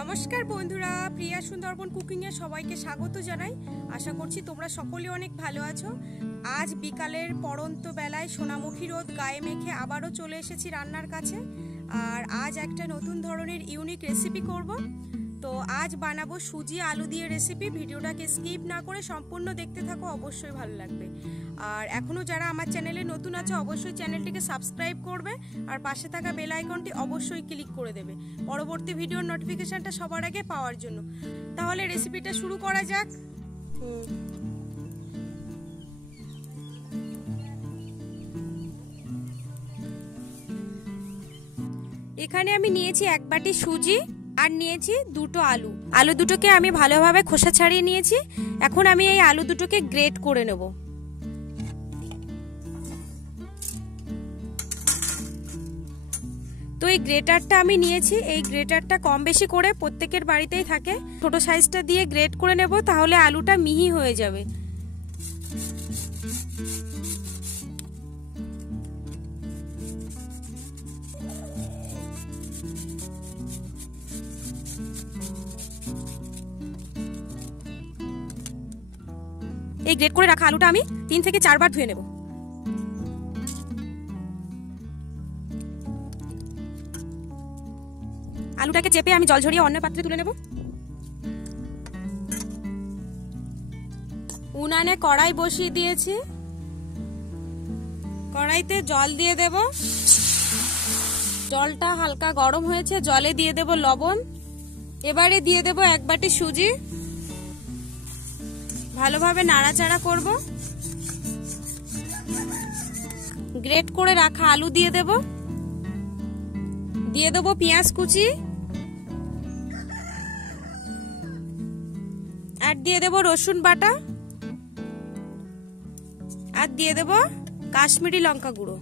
নমস্কার বন্ধুরা, প্রিয়া সুন্দরবন কুকিং এ সবাইকে স্বাগত জানাই। আশা করছি তোমরা সকলে অনেক ভালো আছো। আজ বিকালের পড়ন্ত বেলায় সোনামুখী রোদ গায়ে মেখে আবারও চলে এসেছি রান্নার কাছে। আর আজ একটা নতুন ধরনের ইউনিক রেসিপি করব। তো আজ বানাবো সুজি আলু দিয়ে রেসিপি। ভিডিওটাকে স্কিপ না করে সম্পূর্ণ দেখতে থাকো, অবশ্যই ভালো লাগবে। আর এখনও যারা আমার চ্যানেলে নতুন আছে অবশ্যই চ্যানেলটিকে সাবস্ক্রাইব করবে আর পাশে থাকা বেল আইকনটি অবশ্যই ক্লিক করে দেবে পরবর্তী ভিডিওর নোটিফিকেশনটা সবার আগে পাওয়ার জন্য। তাহলে রেসিপিটা শুরু করা যাক। এখানে আমি নিয়েছি এক বাটি সুজি আর নিয়েছি দুটো আলু। আলু দুটোকে আমি ভালোভাবে খোসা ছাড়িয়ে নিয়েছি। এখন আমি এই আলু দুটোকে গ্রেট করে নেব। তো এই গ্রেটারটা আমি নিয়েছি। এই গ্রেটারটা কম বেশি করে প্রত্যেকের বাড়িতেই থাকে। ছোট সাইজটা দিয়ে গ্রেট করে নেব, তাহলে আলুটা মিহি হয়ে যাবে। এই গ্রেট করে রাখা আলুটা আমি 3 থেকে 4 বার ধুয়ে নেব। আলুটাকে চেপে আমি জল ঝরিয়ে অন্য পাত্রে তুলে নেব। উনানে কড়াই বসিয়ে দিয়েছি। কড়াইতে জল দিয়ে দেব। জলটা হালকা গরম হয়েছে, জলে দিয়ে দেব লবণ। এবারে দিয়ে দেব 1 বাটি সুজি। ভালোভাবে নাড়াচাড়া করব। গ্রেট করে রাখা আলু দিয়ে দেব। দিয়ে দেব পেঁয়াজ কুচি আর দিয়ে দেব রসুন বাটা আর দিয়ে দেব কাশ্মীরি লঙ্কা গুঁড়ো।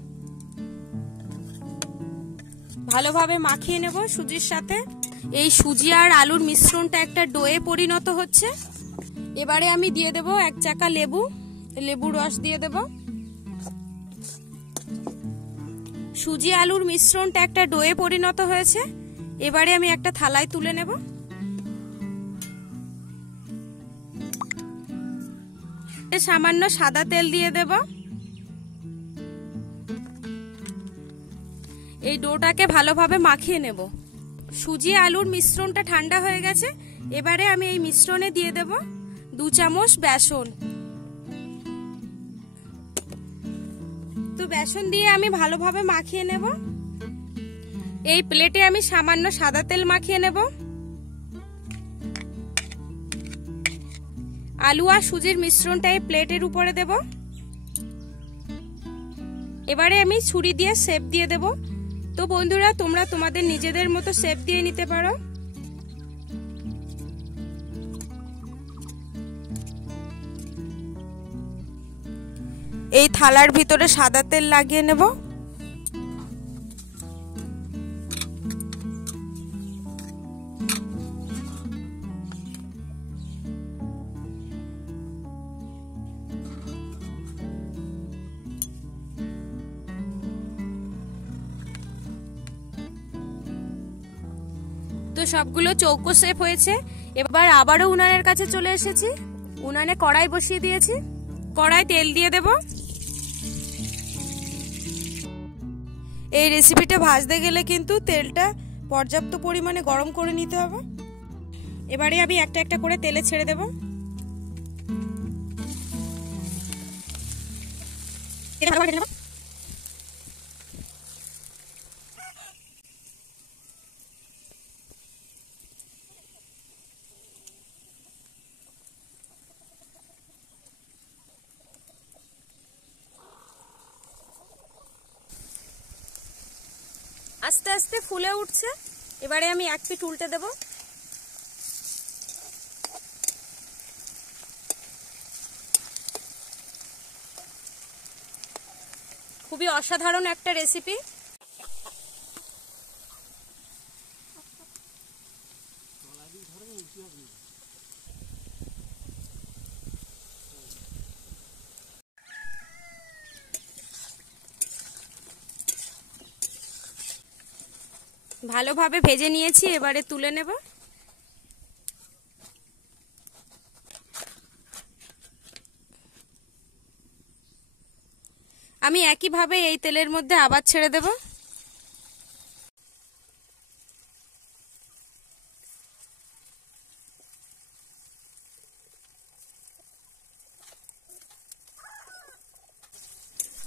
ভালোভাবে মাখিয়ে নেব সুজির সাথে। এই সুজি আর আলুর মিশ্রণটা একটা ডোয়ে পরিণত হচ্ছে। এবারে আমি দিয়ে দেব 1 চাকা লেবুর রস দিয়ে দেব। সুজি আলুর মিশ্রণটা একটা ডোয়ে পরিণত হয়েছে। এবারে আমি একটা থালায় তুলে নেব। সামান্য সাদা তেল দিয়ে দেব। এই ডোটাকে ভালোভাবে মাখিয়ে নেব। সুজি আলুর মিশ্রণটা ঠান্ডা হয়ে গেছে। এবারে আমি এই মিশ্রণে দিয়ে দেব 2 চামচ বেসন। তো বেসন দিয়ে আমি ভালোভাবে মাখিয়ে নেব। এই প্লেটে আমি সামান্য সাদা তেল মাখিয়ে নেব। আলু আর সুজির মিশ্রণটা এই প্লেটের উপরে দেব। এবারে আমি ছুরি দিয়ে শেপ দিয়ে দেব। তো বন্ধুরা, তোমরা তোমাদের নিজেদের মতো শেপ দিয়ে নিতে পারো। এই থালার ভিতরে সাদা তেল লাগিয়ে নেব। তো সবগুলো চৌকো শেপ হয়েছে। এবার আবারও উনানের কাছে চলে এসেছি। উনানে কড়াই বসিয়ে দিয়েছি। কড়াই তেল দিয়ে দেব। এই রেসিপিটা ভাজতে গেলে কিন্তু তেলটা পর্যাপ্ত পরিমাণে গরম করে নিতে হবে। এবারে আমি একটা একটা করে তেলে ছেড়ে দেব। আস্তে আস্তে ফুলে উঠছে। এবারে আমি এক পিঠ উল্টে দেব। খুবই অসাধারণ একটা রেসিপি। ভালোভাবে ভেজে নিয়েছি, এবারে তুলে নেব। আমি একইভাবে এই তেলের মধ্যে আবার ছেড়ে দেব।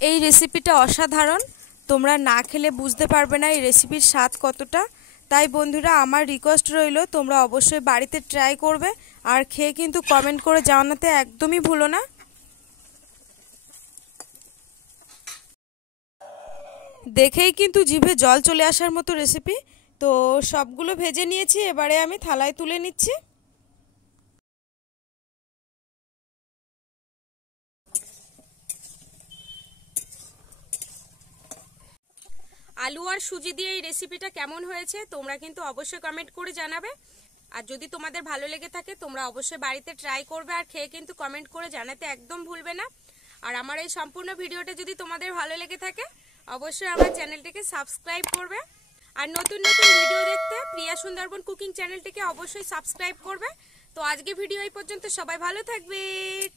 এই রেসিপিটা অসাধারণ, তোমরা না খেলে বুঝতে পারবে না এই রেসিপির স্বাদ কতটা। তাই বন্ধুরা আমার রিকোয়েস্ট রইল তোমরা অবশ্যই বাড়িতে ট্রাই করবে আর খেয়ে কিন্তু কমেন্ট করে জানাতে একদমই ভুলো না। দেখেই কিন্তু জিভে জল চলে আসার মতো রেসিপি। তো সবগুলো ভেজে নিয়েছি, এবারে আমি থালায় তুলে নিচ্ছি। আলু আর সুজি দিয়ে এই রেসিপিটা কেমন হয়েছে তোমরা কিন্তু অবশ্যই কমেন্ট করে জানাবে। আর যদি তোমাদের ভালো লেগে থাকে তোমরা অবশ্যই বাড়িতে ট্রাই করবে আর খেয়ে কিন্তু কমেন্ট করে জানাতে একদম ভুলবে না। আর আমার এই সম্পূর্ণ ভিডিওটা যদি তোমাদের ভালো লেগে থাকে অবশ্যই আমার চ্যানেলটিকে সাবস্ক্রাইব করবে। আর নতুন নতুন ভিডিও দেখতে প্রিয়া সুন্দরবন কুকিং চ্যানেলটিকে অবশ্যই সাবস্ক্রাইব করবে। তো আজকে ভিডিও এই পর্যন্ত, সবাই ভালো থাকবে,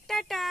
টাটা।